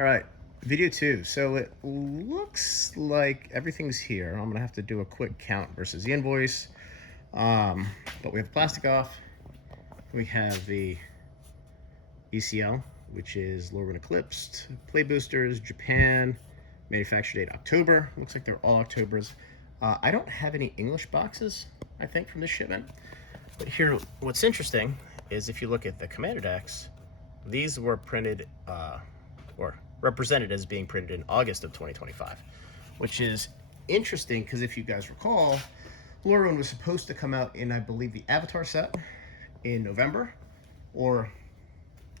All right, video two. So it looks like everything's here. I'm gonna have to do a quick count versus the invoice. But we have plastic off. We have the ECL, which is Lorwyn Eclipsed. Play boosters, Japan, manufacture date October. Looks like they're all Octobers. I don't have any English boxes, I think, from this shipment. But here, what's interesting is if you look at the commander decks, these were printed or represented as being printed in August of 2025, which is interesting because if you guys recall, Lorwyn was supposed to come out in, I believe, the Avatar set in November, or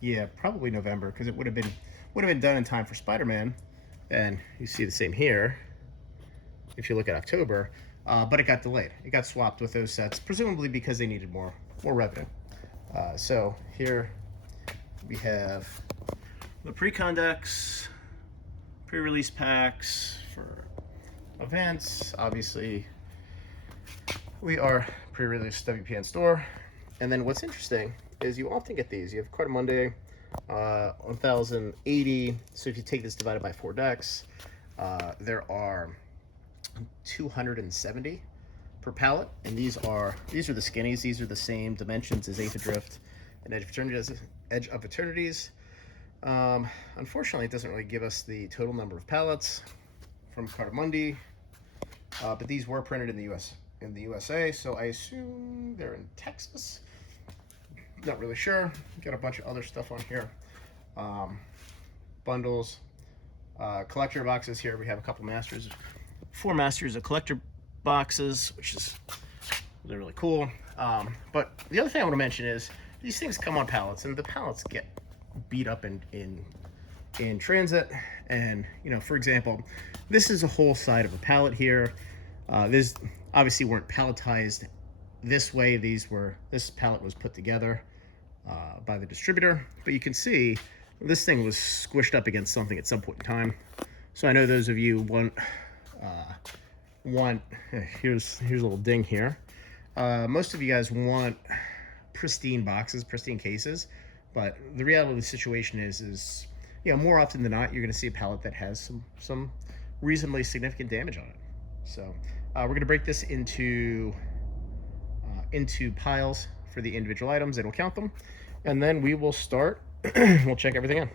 yeah, probably November, because it would have been done in time for Spider-Man, and you see the same here. If you look at October, but it got delayed. It got swapped with those sets, presumably because they needed more revenue. So here we have the pre-con decks, pre-release packs for events. Obviously, we are pre-release WPN store. And then what's interesting is you often get these. You have Card Monday, 1080. So if you take this divided by 4 decks, there are 270 per pallet, and these are the skinnies. These are the same dimensions as Eighth Adrift and Edge of Eternities. Unfortunately, it doesn't really give us the total number of pallets from Cardamundi, but these were printed in the USA, so I assume they're in Texas. Not really sure. Got a bunch of other stuff on here. Bundles, collector boxes here. We have a couple masters, 4 masters of collector boxes, which is really cool. But the other thing I want to mention is these things come on pallets, and the pallets get beat up in transit. And for example, this is a whole side of a pallet here. This obviously weren't palletized this way. This pallet was put together by the distributor, but you can see this thing was squished up against something at some point in time. So I know those of you want here's a little ding here. Most of you guys want pristine boxes, pristine cases, but the reality of the situation is more often than not, you're going to see a pallet that has some reasonably significant damage on it. So we're going to break this into piles for the individual items, and we'll count them, and then we will start. We'll check everything in.